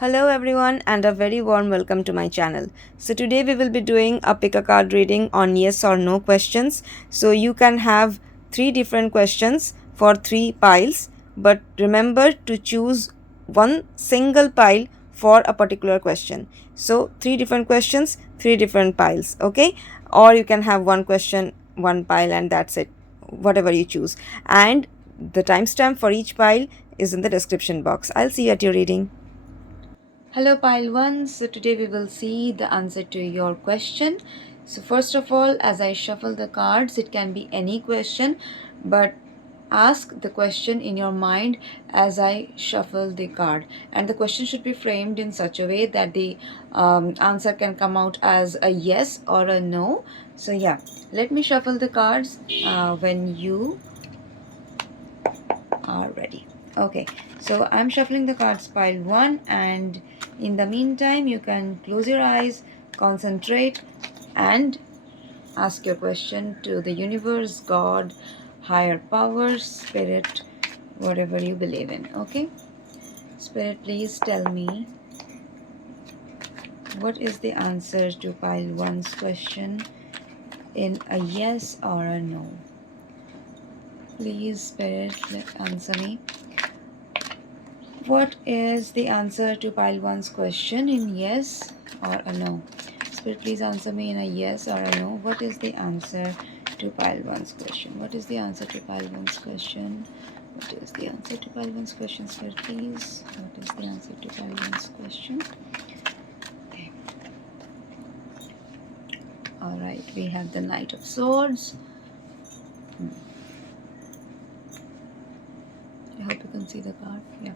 Hello everyone and a very warm welcome to my channel. So today we will be doing a pick a card reading on yes or no questions. So you can have three different questions for three piles, but remember to choose one single pile for a particular question. So three different questions, three different piles, okay? Or you can have one question, one pile and that's it. Whatever you choose. And the timestamp for each pile is in the description box. I'll see you at your reading. Hello pile 1, so today we will see the answer to your question. So first of all, as I shuffle the cards, it can be any question, but ask the question in your mind as I shuffle the card, and the question should be framed in such a way that the answer can come out as a yes or a no. So yeah, let me shuffle the cards when you are ready. Okay, so I'm shuffling the cards pile 1, and in the meantime you can close your eyes, concentrate, and ask your question to the universe, God, higher power, spirit, whatever you believe in. Okay, spirit, please tell me what is the answer to pile 1's question in a yes or a no. Please, spirit, answer me. What is the answer to pile 1's question in yes or a no? Spirit, please answer me in a yes or a no. What is the answer to pile 1's question? What is the answer to pile 1's question? What is the answer to pile 1's question, Spirit, please? What is the answer to pile 1's question? Okay. Alright, we have the Knight of Swords. I hope you can see the card. Yeah.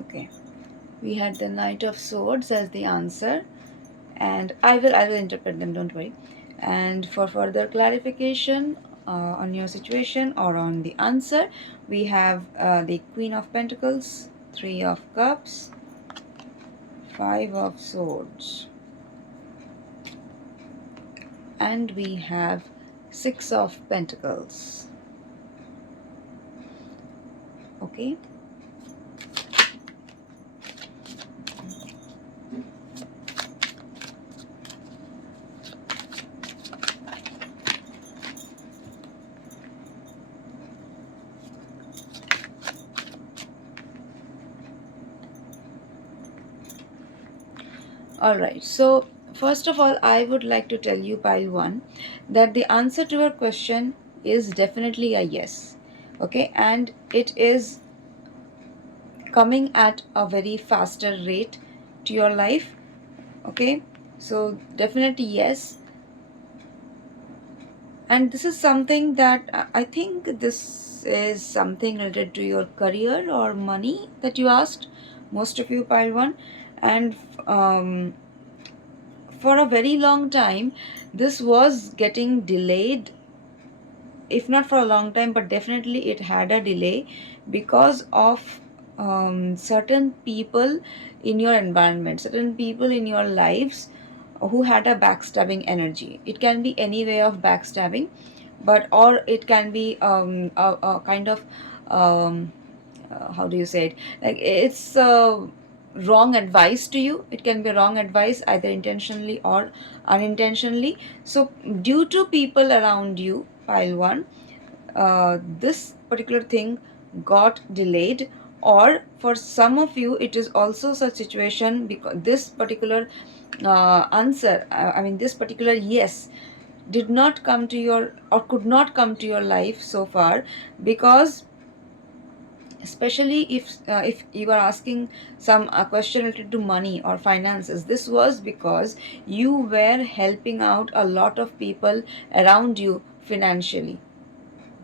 Okay, we had the Knight of Swords as the answer, and I will interpret them, don't worry. And for further clarification on your situation or on the answer, we have the Queen of Pentacles, Three of Cups, Five of Swords, and we have Six of Pentacles. Okay, alright, so first of all, I would like to tell you, pile 1, that the answer to your question is definitely a yes. Okay, and it is coming at a very faster rate to your life. Okay, so definitely yes. And this is something that I think this is something related to your career or money that you asked, most of you, pile 1. And for a very long time this was getting delayed, if not for a long time, but definitely it had a delay because of certain people in your environment, certain people in your lives who had a backstabbing energy. It can be any way of backstabbing, but or it can be a kind of how do you say it, like it's wrong advice to you. It can be wrong advice either intentionally or unintentionally. So due to people around you, pile 1, this particular thing got delayed, or for some of you it is also such situation because this particular answer, I mean this particular yes, did not come to your or could not come to your life so far, because especially if you are asking some question related to money or finances, this was because you were helping out a lot of people around you financially.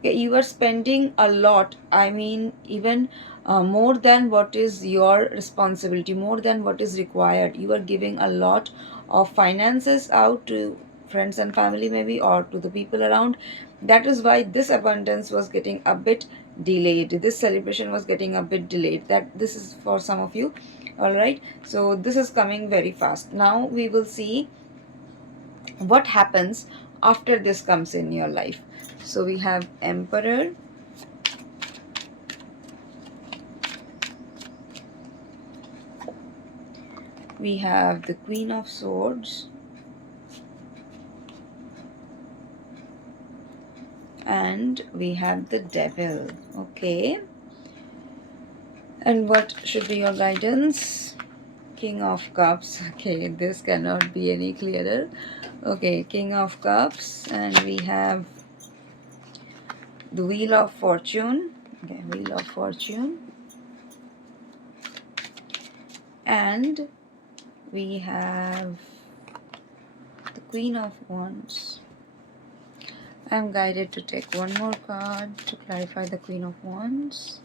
Okay, you were spending a lot, I mean even more than what is your responsibility, more than what is required. You are giving a lot of finances out to friends and family maybe, or to the people around. That is why this abundance was getting a bit delayed. This celebration was getting a bit delayed. That this is for some of you. All right, so this is coming very fast. Now we will see what happens after this comes in your life. So we have Emperor, we have the Queen of Swords, and we have the Devil. Okay, and what should be your guidance? King of Cups. Okay, this cannot be any clearer. Okay, King of Cups, and we have the Wheel of Fortune. Okay, Wheel of Fortune, and we have the Queen of Wands. I'm guided to take one more card to clarify the Queen of Wands.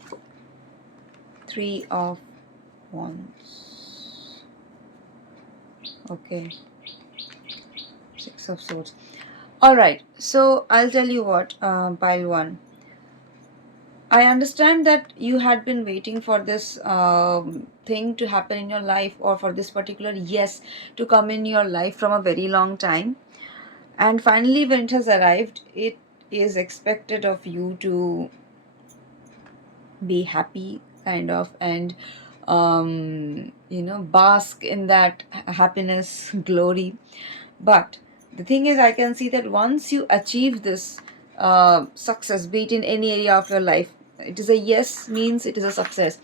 Three of Wands. Okay. Six of Swords. Alright, so I'll tell you what, pile 1. I understand that you had been waiting for this thing to happen in your life, or for this particular yes to come in your life from a very long time. And finally, when it has arrived, it is expected of you to be happy, kind of, and bask in that happiness, glory. But the thing is, I can see that once you achieve this success, be it in any area of your life, it is a yes means it is a success.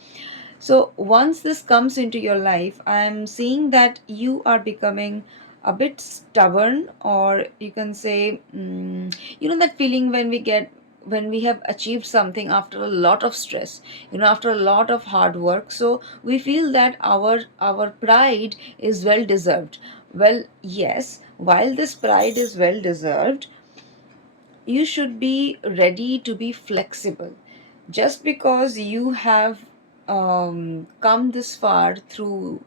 So once this comes into your life, I'm seeing that you are becoming a bit stubborn, or you can say, that feeling when we get, when we have achieved something after a lot of stress, after a lot of hard work. So we feel that our pride is well deserved. Well, yes, while this pride is well deserved, you should be ready to be flexible. Just because you have come this far through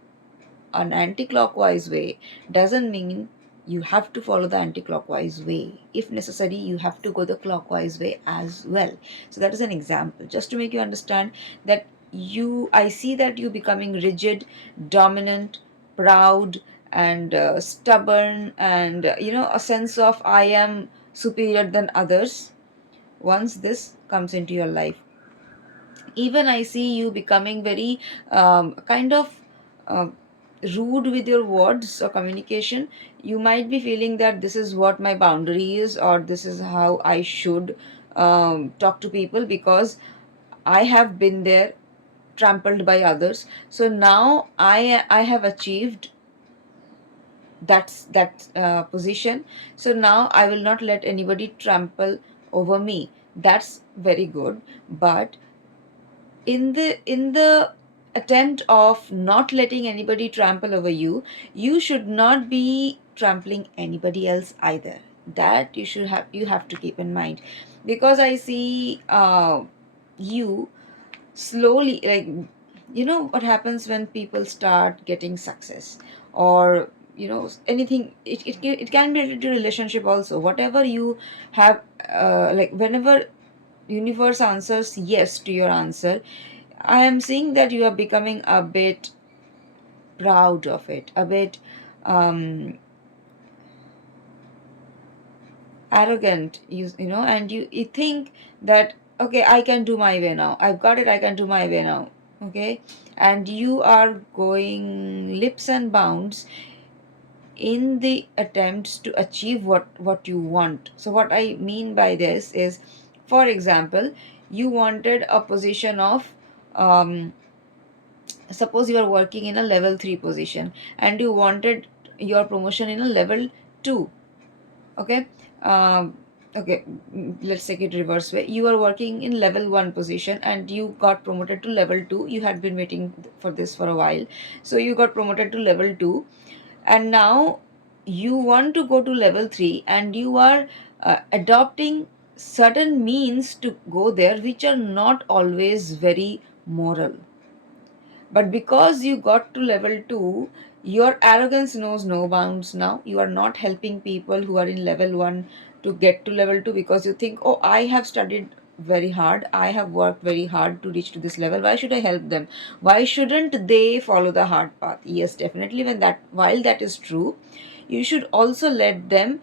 an anti-clockwise way doesn't mean you have to follow the anti-clockwise way. If necessary, you have to go the clockwise way as well. So that is an example, just to make you understand that I see that you becoming rigid, dominant, proud, and stubborn, and a sense of I am superior than others. Once this comes into your life, even I see you becoming very kind of uh, rude with your words or communication. You might be feeling that this is what my boundary is, or this is how I should talk to people, because I have been there, trampled by others. So now I have achieved that position. So now I will not let anybody trample over me. That's very good. But in the attempt of not letting anybody trample over you, you should not be trampling anybody else either. That you have to keep in mind, because I see you slowly, like, what happens when people start getting success, or anything. It can be related to relationship also. Whatever you have, like, whenever universe answers yes to your answer, I am seeing that you are becoming a bit proud of it, a bit um, arrogant, and you think that, okay, I can do my way now. I've got it, I can do my way now. Okay, and you are going leaps and bounds in the attempts to achieve what you want. So what I mean by this is, for example, you wanted a position of, suppose you are working in a level 3 position, and you wanted your promotion in a level 2. Okay, um, okay, let's take it reverse way. You are working in level 1 position, and you got promoted to level 2. You had been waiting for this for a while, so you got promoted to level 2, and now you want to go to level 3, and you are adopting certain means to go there, which are not always very moral. But because you got to level 2, your arrogance knows no bounds now. You are not helping people who are in level 1 to get to level 2, because you think, oh, I have studied very hard. I have worked very hard to reach to this level. Why should I help them? Why shouldn't they follow the hard path? Yes, definitely. While that is true, you should also let them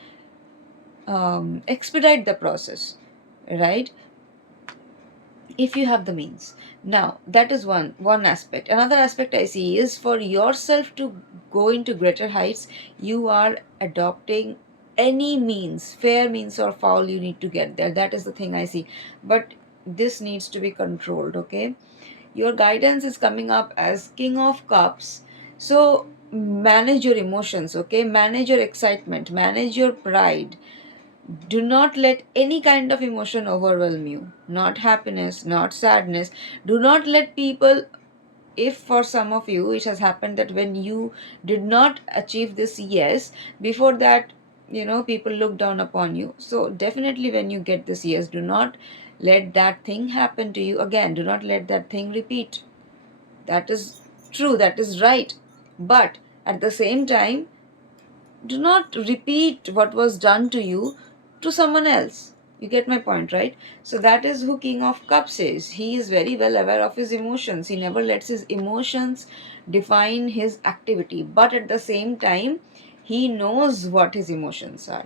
expedite the process, right? If you have the means. Now that is one aspect. Another aspect I see is, for yourself to go into greater heights, you are adopting any means, fair means or foul, you need to get there. That is the thing I see. But this needs to be controlled. Okay, your guidance is coming up as King of Cups. So manage your emotions. Okay, manage your excitement, manage your pride. Do not let any kind of emotion overwhelm you. Not happiness, not sadness. Do not let people, if for some of you it has happened that when you did not achieve this yes, before that, people look down upon you. So definitely when you get this yes, do not let that thing happen to you again. Do not let that thing repeat. That is true, that is right. But at the same time, do not repeat what was done to you to someone else. You get my point, right? So that is who King of Cups is. He is very well aware of his emotions. He never lets his emotions define his activity. But at the same time, he knows what his emotions are.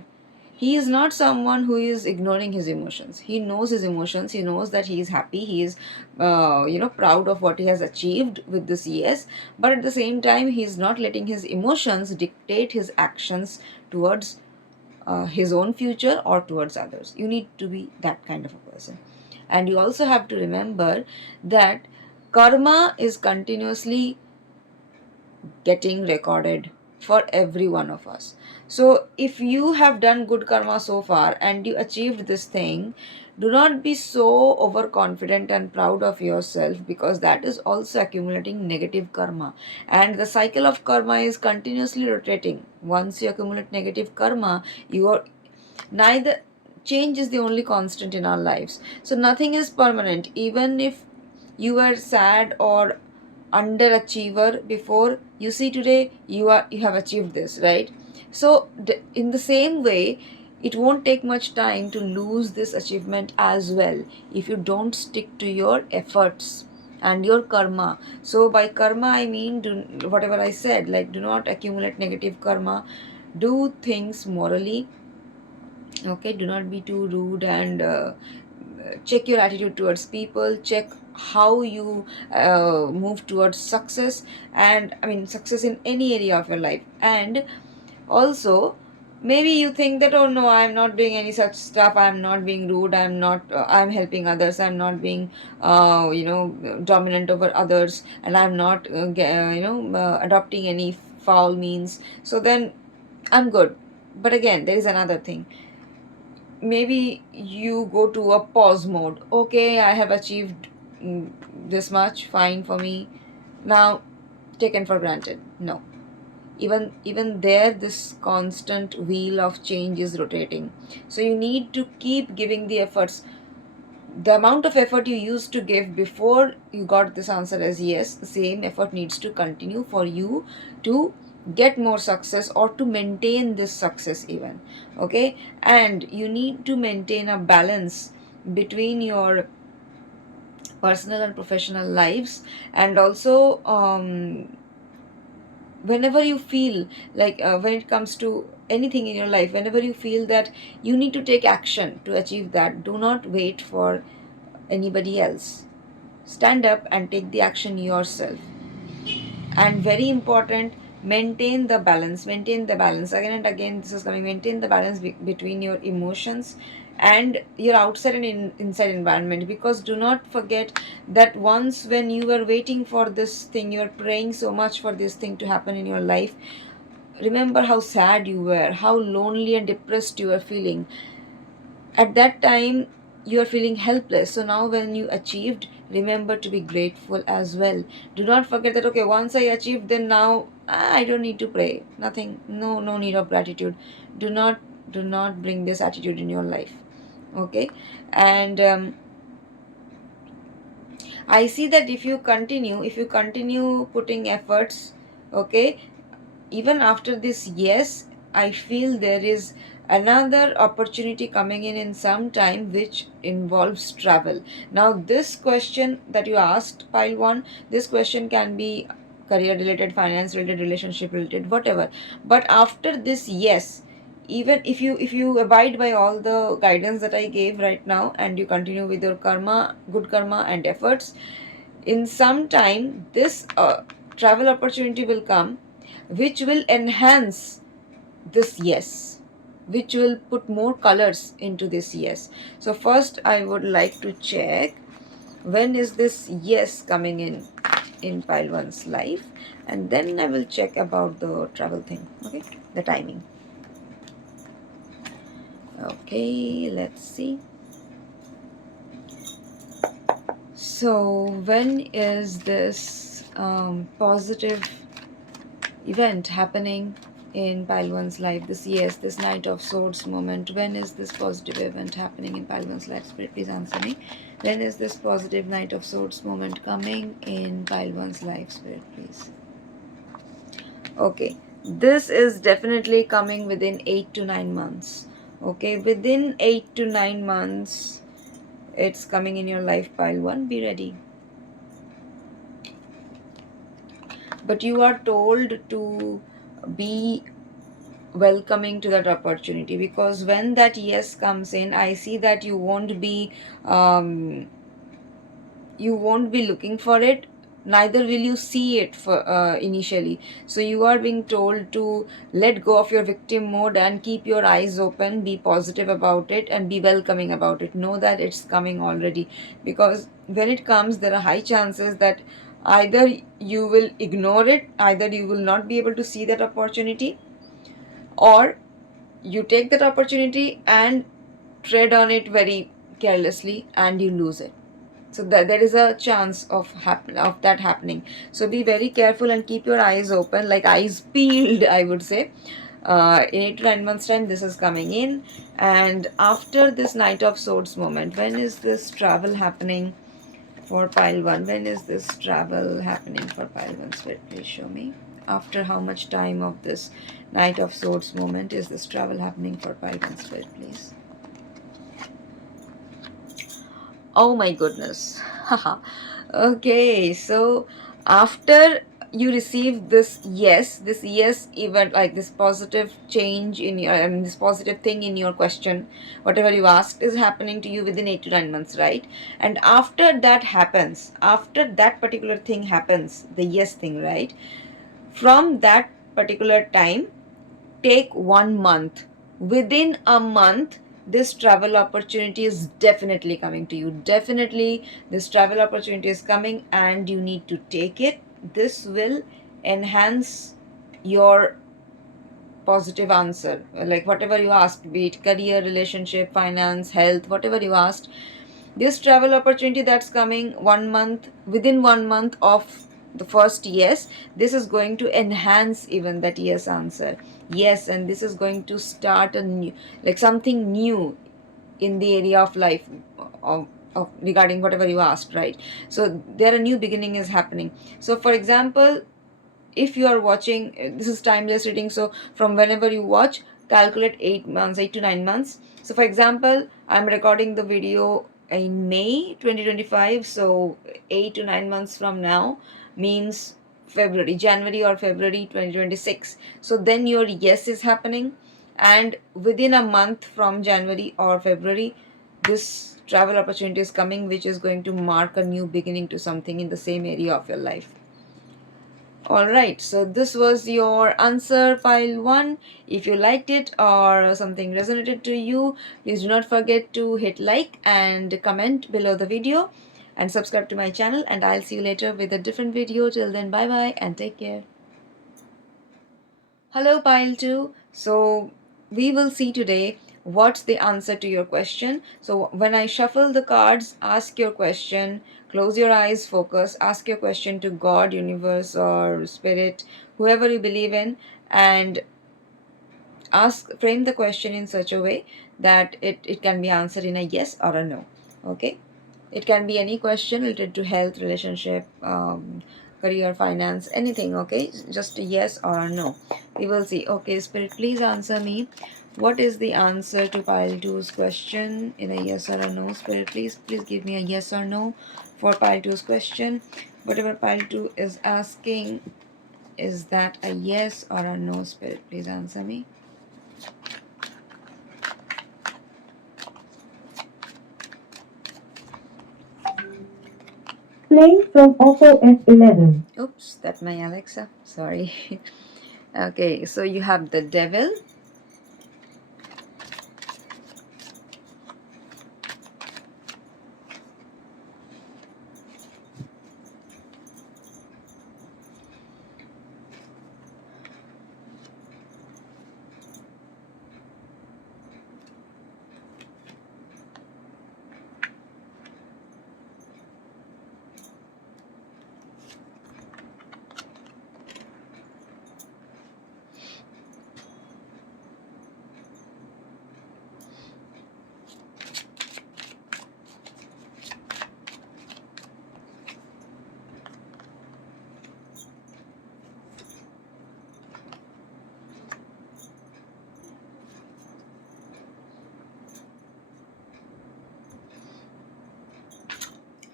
He is not someone who is ignoring his emotions. He knows his emotions. He knows that he is happy. He is proud of what he has achieved with this yes. But at the same time, he is not letting his emotions dictate his actions towards his own future or towards others. You need to be that kind of a person. And you also have to remember that karma is continuously getting recorded for every one of us. So if you have done good karma so far and you achieved this thing, do not be so overconfident and proud of yourself, because that is also accumulating negative karma. And the cycle of karma is continuously rotating. Once you accumulate negative karma, you are neither change is the only constant in our lives. So nothing is permanent. Even if you were sad or underachiever before, you see today you have achieved this, right? So in the same way, it won't take much time to lose this achievement as well, if you don't stick to your efforts and your karma. So by karma I mean, whatever I said, like, do not accumulate negative karma, do things morally. Okay, do not be too rude, and check your attitude towards people. Check how you move towards success, and I mean success in any area of your life. And also, maybe you think that, oh no, I'm not doing any such stuff, I'm not being rude, I'm helping others, I'm not being dominant over others, and I'm not adopting any foul means, so then I'm good. But again, there is another thing. Maybe you go to a pause mode. Okay, I have achieved this much, fine for me, now taken for granted. No, even there, this constant wheel of change is rotating. So you need to keep giving the efforts. The amount of effort you used to give before you got this answer as yes, the same effort needs to continue for you to get more success, or to maintain this success even. Okay, and you need to maintain a balance between your personal and professional lives. And also, whenever you feel like, when it comes to anything in your life, whenever you feel that you need to take action to achieve that, do not wait for anybody else. Stand up and take the action yourself. And very important, maintain the balance. Again and again this is coming. Maintain the balance between your emotions and your outside and inside environment. Because do not forget that once, when you were waiting for this thing, you were praying so much for this thing to happen in your life, remember how sad you were, how lonely and depressed you were feeling. At that time, you are feeling helpless. So now, when you achieved, remember to be grateful as well. Do not forget that, okay, once I achieved, then now I don't need to pray. Nothing, no need of gratitude. Do not bring this attitude in your life. Okay, and I see that if you continue putting efforts, okay, even after this yes, I feel there is another opportunity coming in some time which involves travel. Now, this question that you asked, pile one, this question can be career related, finance related, relationship related, whatever. But after this, yes, even if you abide by all the guidance that I gave right now and you continue with your karma, good karma and efforts, in some time this travel opportunity will come which will enhance this yes, which will put more colors into this yes. So first I would like to check when is this yes coming in pile one's life, and then I will check about the travel thing. Okay, the timing. Okay, let's see. So when is this positive event happening in pile one's life? This yes, this Knight of Swords moment. When is this positive event happening in pile one's life? Spirit, please answer me. When is this positive Knight of Swords moment coming in pile one's life? Spirit, please. Okay, this is definitely coming within 8 to 9 months. Okay, within 8 to 9 months it's coming in your life, pile one. Be ready. But you are told to be welcoming to that opportunity, because when that yes comes in, I see that um, you won't be looking for it, neither will you see it for initially. So you are being told to let go of your victim mode and keep your eyes open, be positive about it and be welcoming about it. Know that it's coming already, because when it comes there are high chances that either you will ignore it, either you will not be able to see that opportunity, or you take that opportunity and tread on it very carelessly and you lose it. So that there is a chance of that happening. So be very careful and keep your eyes open, like eyes peeled, I would say. In 8 to 9 months time this is coming in. And after this Knight of Swords moment, when is this travel happening for pile one? When is this travel happening for pile one? Spirit, please show me. After how much time of this Knight of Swords moment is this travel happening for pile one? Spirit, please. Oh my goodness. Okay, so after you receive this yes event, like this positive change in your, I mean, this positive thing in your question, whatever you asked is happening to you within 8 to 9 months, right? And after that happens, after that particular thing happens, the yes thing, right? From that particular time, take 1 month. Within a month, this travel opportunity is definitely coming to you. Definitely, this travel opportunity is coming and you need to take it. This will enhance your positive answer. Like whatever you asked, be it career, relationship, finance, health, whatever you asked, this travel opportunity that's coming 1 month, within 1 month of the first yes, this is going to enhance even that yes answer. Yes, and this is going to start a new, like something new in the area of life, of regarding whatever you asked, right? So there a new beginning is happening. So for example, if you are watching, this is timeless reading, so from whenever you watch, calculate 8 months, 8 to 9 months. So for example, I'm recording the video in May 2025, so 8 to 9 months from now means February, January or February 2026. So then your yes is happening, and within a month from January or February, this travel opportunity is coming, which is going to mark a new beginning to something in the same area of your life. Alright, so this was your answer, pile 1. If you liked it or something resonated to you, please do not forget to hit like and comment below the video and subscribe to my channel, and I'll see you later with a different video. Till then, bye bye and take care. Hello, pile 2. So we will see today what's the answer to your question. So when I shuffle the cards, ask your question, close your eyes, focus, ask your question to God, universe or spirit, whoever you believe in, and frame the question in such a way that it can be answered in a yes or a no. Okay, it can be any question related to health, relationship, career, finance, anything. Okay, just a yes or a no. We will see. Okay, Spirit, please answer me. What is the answer to pile two's question in a yes or a no? Spirit, please give me a yes or no for pile two's question. Whatever pile two is asking, is that a yes or a no? Spirit, please answer me. Playing from Oppo F11. Oops, that's my Alexa. Sorry. Okay, so you have the Devil.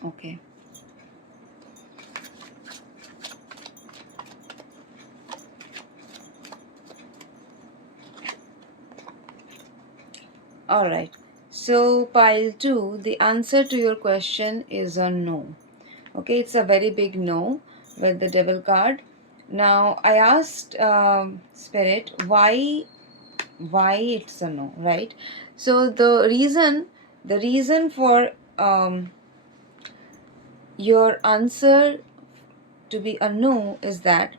Okay. All right. So pile two, the answer to your question is a no. Okay, it's a very big no with the Devil card. Now I asked Spirit why it's a no, right? So the reason for your answer to be a no is that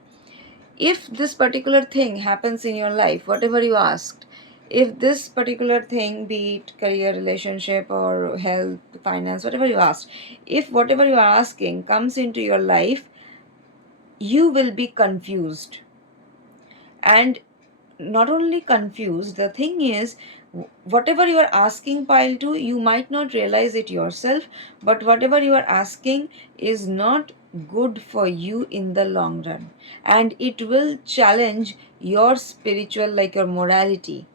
if this particular thing happens in your life, whatever you asked, if this particular thing, be it career, relationship, or health, finance, whatever you asked, if whatever you are asking comes into your life, you will be confused. And not only confused, the thing is, whatever you are asking, pile 2, you might not realize it yourself, but whatever you are asking is not good for you in the long run, and it will challenge your spiritual, like your morality,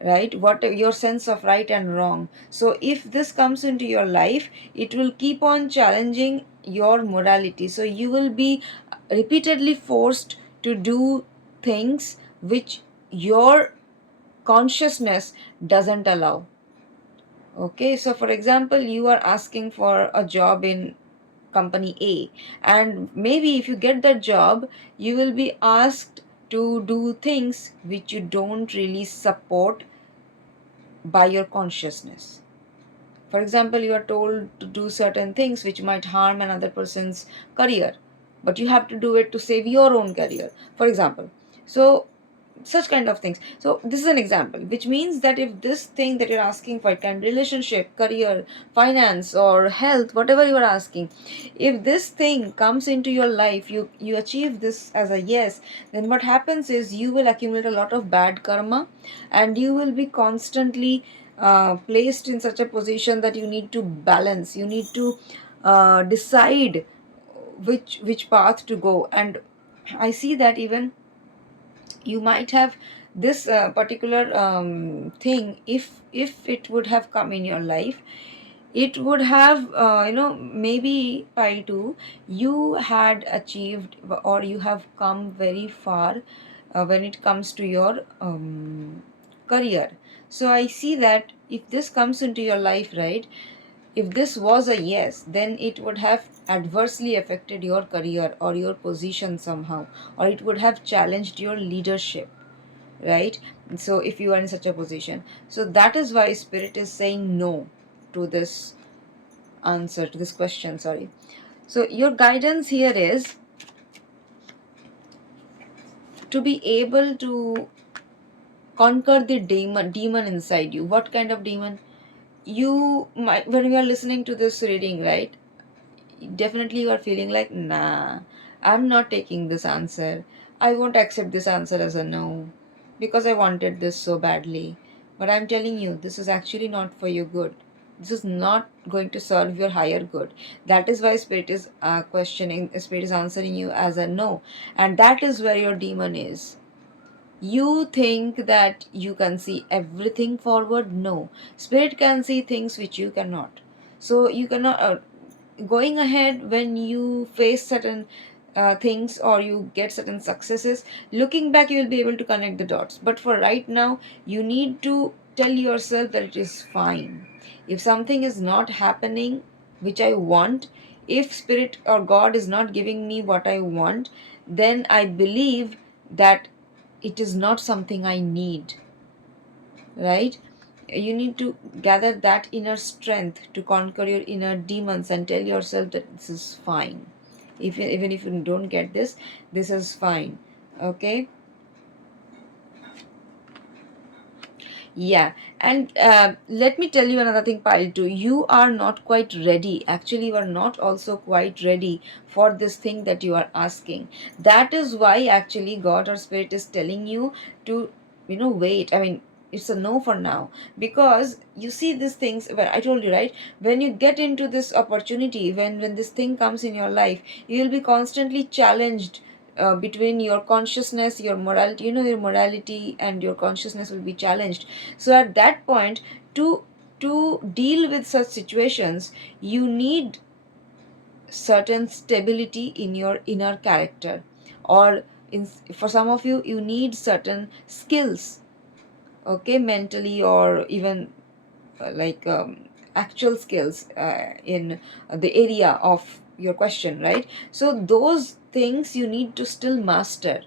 right? What your sense of right and wrong. So if this comes into your life, it will keep on challenging your morality, so you will be repeatedly forced to do things which your consciousness doesn't allow. Okay, so for example, you are asking for a job in company A, and maybe if you get that job, you will be asked to do things which you don't really support by your consciousness. For example, you are told to do certain things which might harm another person's career, but you have to do it to save your own career, for example. So such kind of things. So this is an example, which means that if this thing that you're asking for, it can be relationship, career, finance, or health, whatever you are asking, if this thing comes into your life, you achieve this as a yes, then what happens is you will accumulate a lot of bad karma, and you will be constantly placed in such a position that you need to balance, you need to decide which path to go. And I see that even you might have this particular thing, if it would have come in your life, it would have maybe pile 2, you had achieved or you have come very far when it comes to your career. So I see that if this comes into your life, right, if this was a yes, then it would have adversely affected your career or your position somehow, or it would have challenged your leadership, right? So if you are in such a position, so that is why Spirit is saying no to this answer, to this question, sorry. So your guidance here is to be able to conquer the demon inside you. What kind of demon? You might, when you are listening to this reading, right, definitely you are feeling like, nah, I'm not taking this answer, I won't accept this answer as a no, because I wanted this so badly. But I'm telling you, this is actually not for your good. This is not going to serve your higher good. That is why spirit is questioning, spirit is answering you as a no. And that is where your demon is. You think that you can see everything forward. No, spirit can see things which you cannot. So you cannot going ahead, when you face certain things or you get certain successes, looking back you will be able to connect the dots. But for right now, you need to tell yourself that it is fine. If something is not happening which I want, if spirit or God is not giving me what I want, then I believe that it is not something I need, right? You need to gather that inner strength to conquer your inner demons and tell yourself that this is fine. Even if you don't get this, this is fine. Okay. Yeah, and let me tell you another thing, Pile 2. You are not quite ready. Actually, you are not also quite ready for this thing that you are asking. That is why actually God or Spirit is telling you to, wait. I mean, it's a no for now, because you see these things. Well, I told you, right? When you get into this opportunity, when this thing comes in your life, you will be constantly challenged between your consciousness, your morality. Your morality and your consciousness will be challenged. So at that point, to deal with such situations, you need certain stability in your inner character, or for some of you, you need certain skills, okay, mentally, or even like actual skills in the area of your question, right? So those things you need to still master.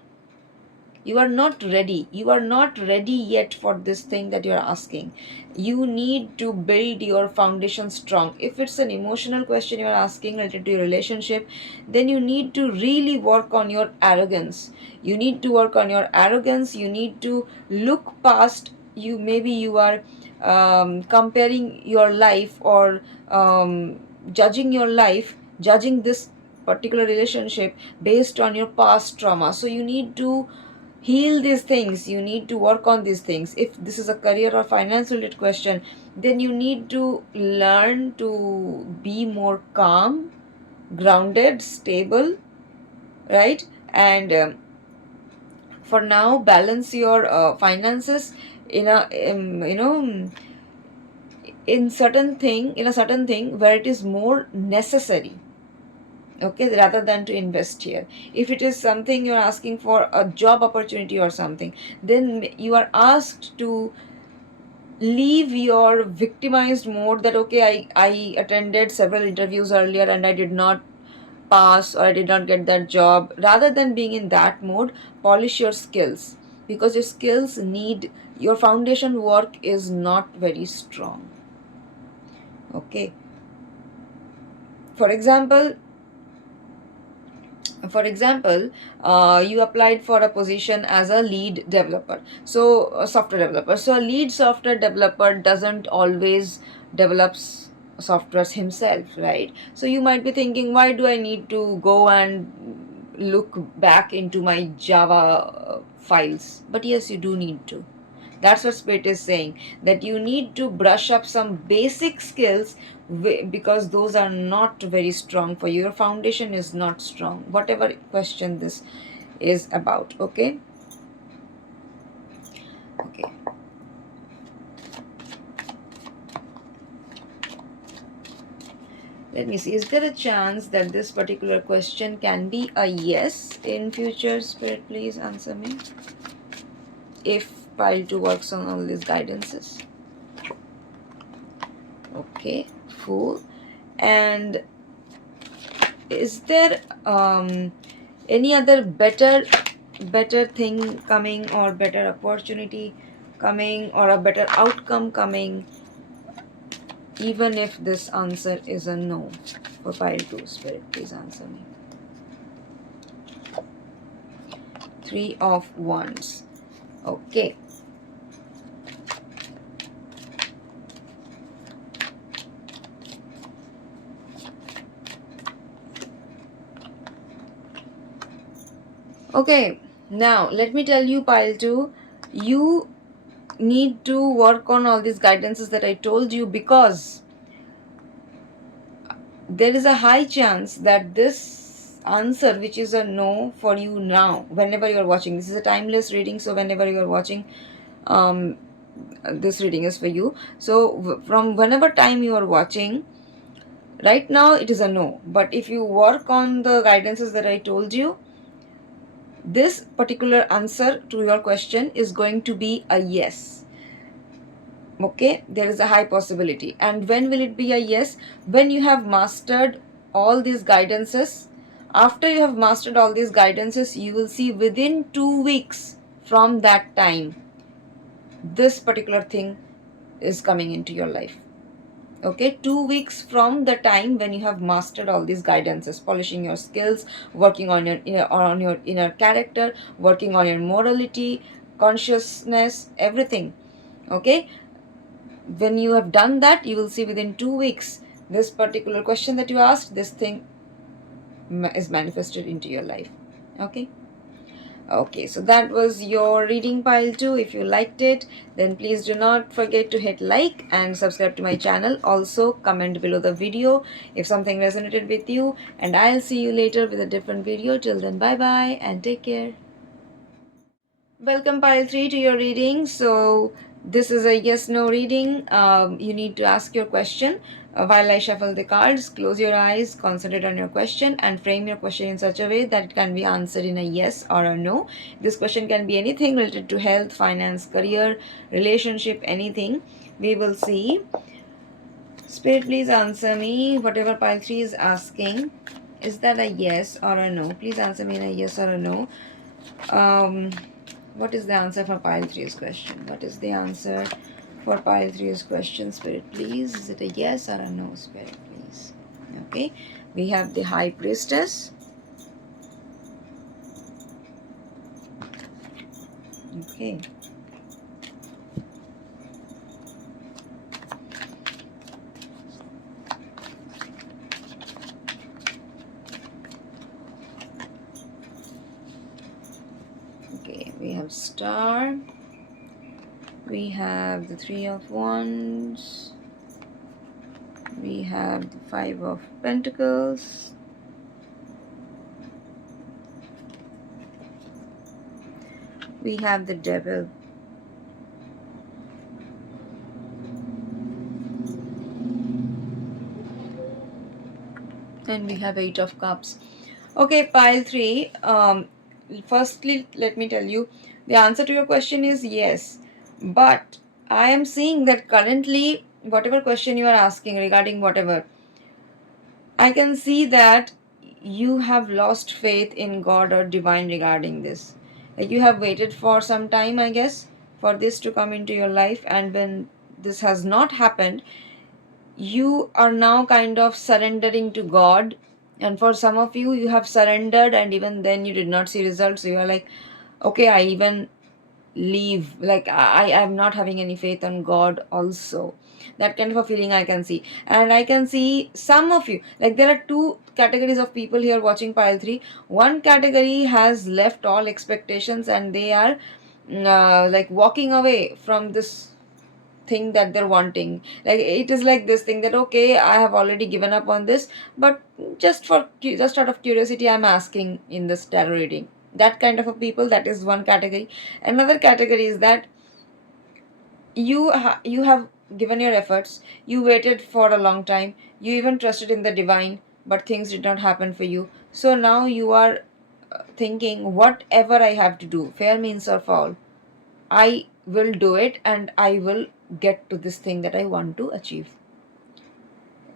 You are not ready. You are not ready yet for this thing that you are asking. You need to build your foundation strong. If it's an emotional question you are asking related to your relationship, then you need to really work on your arrogance. You need to work on your arrogance. You need to look past you. Maybe you are comparing your life, or judging your life, judging this particular relationship based on your past trauma. So you need to heal these things. You need to work on these things. If this is a career or finance related question, then you need to learn to be more calm, grounded, stable, right? And for now, balance your finances in a in a certain thing where it is more necessary, okay, rather than to invest here. If it is something you're asking for, a job opportunity or something, then you are asked to leave your victimized mode, that okay, I attended several interviews earlier and I did not pass, or I did not get that job. Rather than being in that mode, polish your skills, because your skills need, your foundation work is not very strong. Okay. For example, you applied for a position as a lead developer, so a software developer. So a lead software developer doesn't always develops softwares himself, right? So you might be thinking, why do I need to go and look back into my Java files? But yes, you do need to. That's what Spirit is saying, that you need to brush up some basic skills, because those are not very strong for you. Your foundation is not strong, whatever question this is about. Okay. Okay. Let me see. Is there a chance that this particular question can be a yes in future? Spirit, please answer me. If pile 2 works on all these guidances. Okay, cool. And is there any other better thing coming, or better opportunity coming, or a better outcome coming, even if this answer is a no? For pile 2, Spirit, please answer me. 3 of Wands. Okay. Okay, now let me tell you, pile 2, you need to work on all these guidances that I told you, because there is a high chance that this answer, which is a no for you now, whenever you are watching, this is a timeless reading, so whenever you are watching, this reading is for you. So from whenever time you are watching, right now it is a no, but if you work on the guidances that I told you, this particular answer to your question is going to be a yes. Okay, there is a high possibility. And when will it be a yes? When you have mastered all these guidances. After you have mastered all these guidances, you will see within 2 weeks from that time, this particular thing is coming into your life. Okay, 2 weeks from the time when you have mastered all these guidances, polishing your skills, working on your inner character, working on your morality, consciousness, everything. Okay, when you have done that, you will see within 2 weeks this particular question that you asked, this thing is manifested into your life. Okay. Okay, so that was your reading pile 2. If you liked it, then please do not forget to hit like and subscribe to my channel. Also, comment below the video if something resonated with you, and I'll see you later with a different video. Till then, bye bye and take care. Welcome pile 3 to your reading. So this is a yes no reading. You need to ask your question while I shuffle the cards. Close your eyes, concentrate on your question, and frame your question in such a way that it can be answered in a yes or a no. This question can be anything related to health, finance, career, relationship, anything. We will see. Spirit, please answer me whatever pile 3 is asking. Is that a yes or a no? Please answer me in a yes or a no. What is the answer for pile 3's question? What is the answer for pile 3's question, Spirit, please? Is it a yes or a no, Spirit, please? Okay, we have the High Priestess. Okay. Okay, we have Star. We have the Three of Wands. We have the Five of Pentacles. We have the Devil. And we have Eight of Cups. Okay, pile 3. Firstly, let me tell you, the answer to your question is yes. But I am seeing that currently, whatever question you are asking regarding whatever, I can see that you have lost faith in God or divine regarding this. Like you have waited for some time, I guess, for this to come into your life. And when this has not happened, you are now kind of surrendering to God. And for some of you, you have surrendered, and even then you did not see results. So you are like, okay, I even leave. Like I am not having any faith on God also. That kind of a feeling I can see. And I can see some of you, like there are two categories of people here watching pile 3. One category has left all expectations and they are like walking away from this thing that they're wanting. Like it is like this thing that okay, I have already given up on this, but just out of curiosity I'm asking in this tarot reading. That kind of a people, that is one category. Another category is that you have given your efforts, you waited for a long time, you even trusted in the divine, but things did not happen for you. So now you are thinking, whatever I have to do, fair means or foul, I will do it and I will get to this thing that I want to achieve.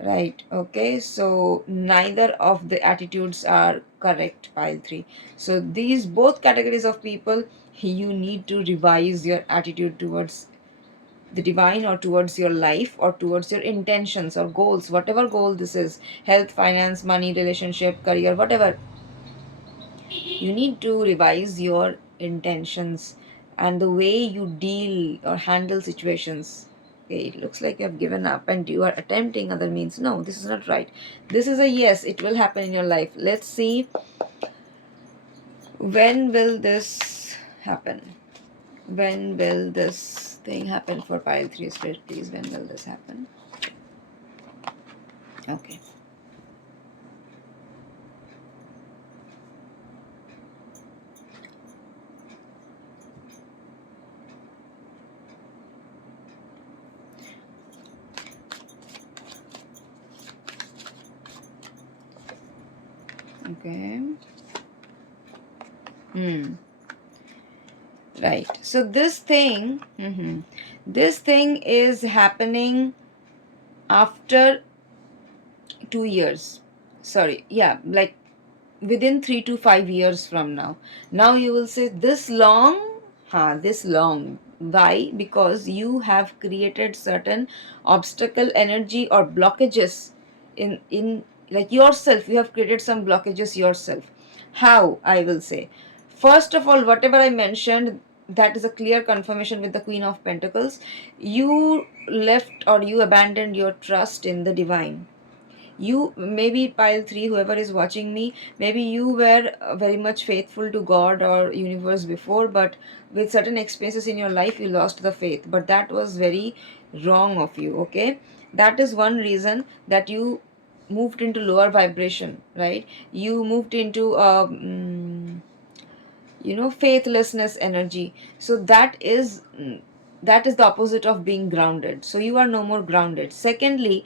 Right, okay, so neither of the attitudes are correct, pile 3. So these both categories of people, you need to revise your attitude towards the divine or towards your life or towards your intentions or goals, whatever goal this is, health, finance, money, relationship, career, whatever. You need to revise your intentions and the way you deal or handle situations. Okay, it looks like you have given up and you are attempting other means. No, this is not right. This is a yes, it will happen in your life. Let's see, when will this happen? When will this thing happen for pile 3, Spirit, please? When will this happen? Okay. Okay. Right. So this thing is happening after 2 years. Sorry. Yeah, like within 3 to 5 years from now. Now you will say this long, this long. Why? Because you have created certain obstacle energy or blockages in like yourself. You have created some blockages yourself. How? I will say. First of all, whatever I mentioned, that is a clear confirmation with the Queen of Pentacles. You left or you abandoned your trust in the divine. You, maybe pile 3, whoever is watching me, maybe you were very much faithful to God or universe before, but with certain experiences in your life you lost the faith, but that was very wrong of you. Okay, that is one reason that you moved into lower vibration, right? You moved into faithlessness energy. So that is the opposite of being grounded. So you are no more grounded. Secondly,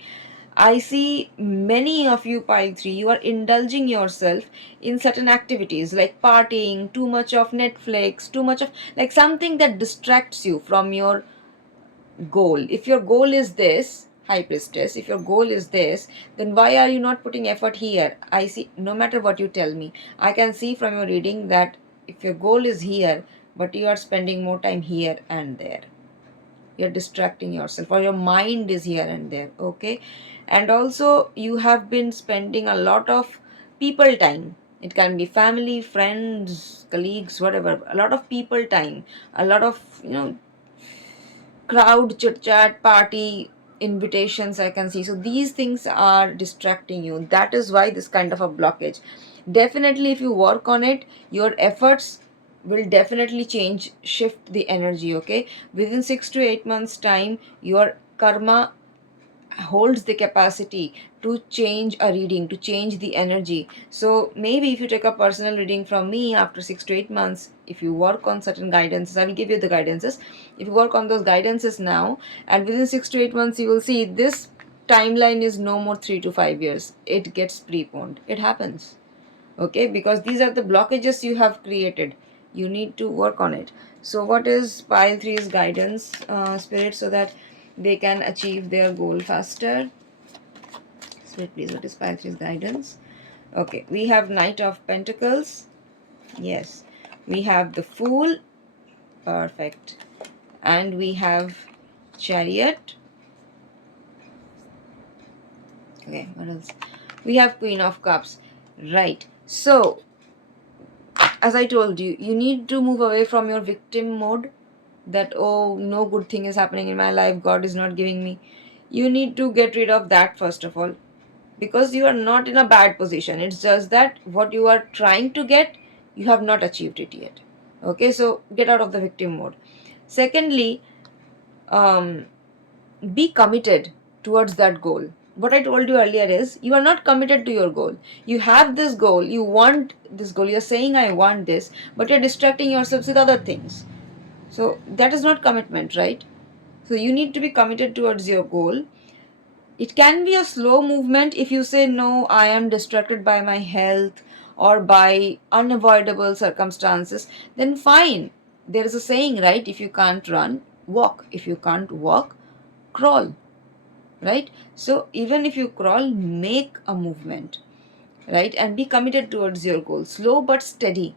I see many of you, pile 3, you are indulging yourself in certain activities like partying, too much of Netflix, too much of like something that distracts you from your goal. If your goal is this, High Priestess, if your goal is this, then why are you not putting effort here? I see, no matter what you tell me, I can see from your reading that if your goal is here, but you are spending more time here and there, you're distracting yourself, or your mind is here and there. Okay, and also you have been spending a lot of people time. It can be family, friends, colleagues, whatever, a lot of people time, a lot of crowd chit chat, party invitations I can see. So these things are distracting you. That is why this kind of a blockage. Definitely, if you work on it, your efforts will definitely change, shift the energy. Okay, within 6 to 8 months time, your karma holds the capacity to change a reading, to change the energy. So maybe if you take a personal reading from me after 6 to 8 months, if you work on certain guidances, I will give you the guidances. If you work on those guidances now, and within 6 to 8 months, you will see this timeline is no more 3 to 5 years. It gets preponed. It happens. Okay, because these are the blockages you have created. You need to work on it. So what is pile 3's guidance, spirit, so that they can achieve their goal faster? Spirit, please, what is pile 3's guidance? Okay, we have Knight of Pentacles. Yes, we have the Fool. Perfect. And we have Chariot. Okay, what else? We have Queen of Cups. Right. So as I told you, you need to move away from your victim mode, that, oh, no good thing is happening in my life, God is not giving me. You need to get rid of that first of all, because you are not in a bad position. It's just that what you are trying to get, you have not achieved it yet. Okay, so get out of the victim mode. Secondly, um, be committed towards that goal. What I told you earlier is, you are not committed to your goal. You have this goal, you want this goal, you're saying I want this, but you're distracting yourselves with other things. So that is not commitment, right? So you need to be committed towards your goal. It can be a slow movement. If you say, no, I am distracted by my health or by unavoidable circumstances, then fine. There is a saying, right? If you can't run, walk. If you can't walk, crawl, right? So even if you crawl, make a movement, right? And be committed towards your goal. Slow but steady.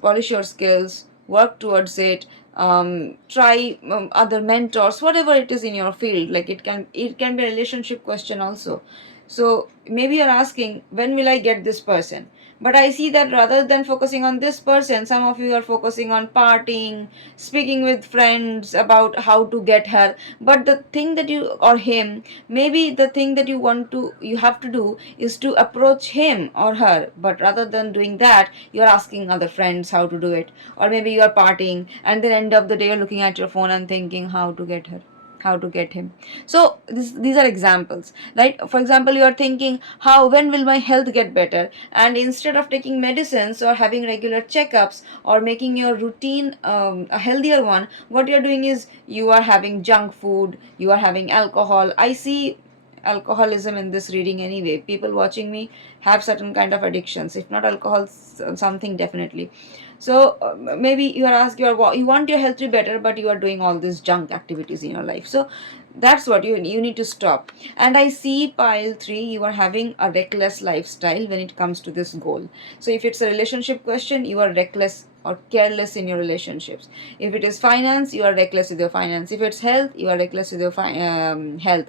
Polish your skills, work towards it. Try other mentors, whatever it is in your field. Like it can be a relationship question also. So maybe you're asking, when will I get this person? But I see that rather than focusing on this person, some of you are focusing on partying, speaking with friends about how to get her. But the thing that you, or him, maybe the thing that you have to do is to approach him or her. But rather than doing that, you're asking other friends how to do it. Or maybe you are partying, and then end of the day you're looking at your phone and thinking how to get her, how to get him. So these are examples, right? For example, you are thinking, when will my health get better? And instead of taking medicines or having regular checkups or making your routine a healthier one, what you're doing is you are having junk food, you are having alcohol. I see alcoholism in this reading anyway. People watching me have certain kind of addictions, if not alcohol, something definitely. So maybe you are asked, you want your health to be better, but you are doing all these junk activities in your life. So that's what you need to stop. And I see pile 3, you are having a reckless lifestyle when it comes to this goal. So if it's a relationship question, you are reckless or careless in your relationships. If it is finance, you are reckless with your finance. If it's health, you are reckless with your health.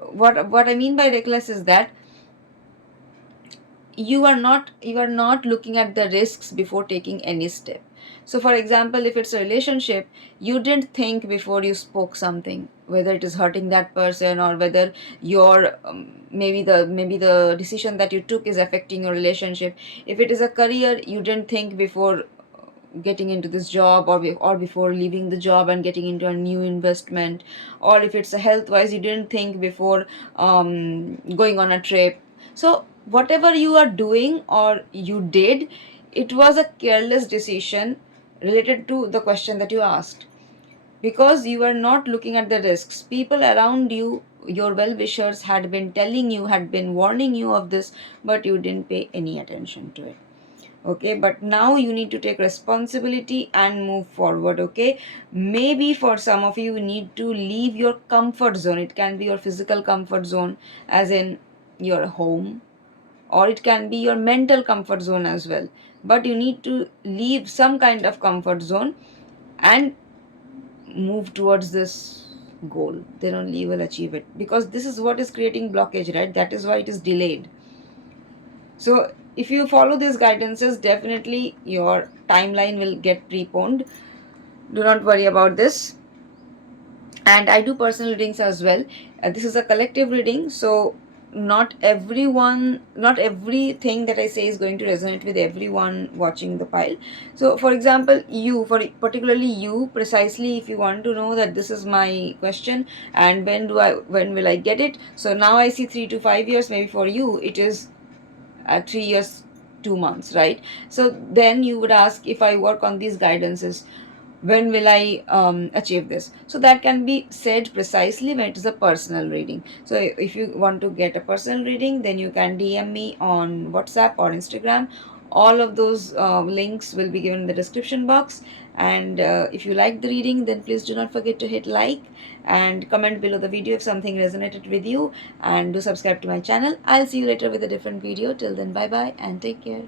What I mean by reckless is that you are not looking at the risks before taking any step. So for example, if it's a relationship, you didn't think before you spoke something, whether it is hurting that person, or whether your maybe the decision that you took is affecting your relationship. If it is a career, you didn't think before getting into this job, or before leaving the job and getting into a new investment. Or if it's a health wise, you didn't think before going on a trip. So whatever you are doing or you did, it was a careless decision related to the question that you asked, because you are not looking at the risks. People around you, your well wishers, had been telling you, had been warning you of this, but you didn't pay any attention to it. Okay, but now you need to take responsibility and move forward. Okay, maybe for some of you, you need to leave your comfort zone. It can be your physical comfort zone, as in your home, or it can be your mental comfort zone as well. But you need to leave some kind of comfort zone and move towards this goal. Then only you will achieve it, because this is what is creating blockage, right? That is why it is delayed. So if you follow these guidances, definitely your timeline will get preponed. Do not worry about this. And I do personal readings as well. This is a collective reading, so not everything that I say is going to resonate with everyone watching the pile. So for example, particularly you, precisely, if you want to know that this is my question and when will I get it. So now I see 3 to 5 years. Maybe for you it is 3 years 2 months, right? So then you would ask, if I work on these guidances, when will I achieve this? So that can be said precisely when it is a personal reading. So if you want to get a personal reading, then you can DM me on WhatsApp or Instagram. All of those links will be given in the description box. And if you like the reading, then please do not forget to hit like and comment below the video if something resonated with you, and do subscribe to my channel. I'll see you later with a different video. Till then, bye bye and take care.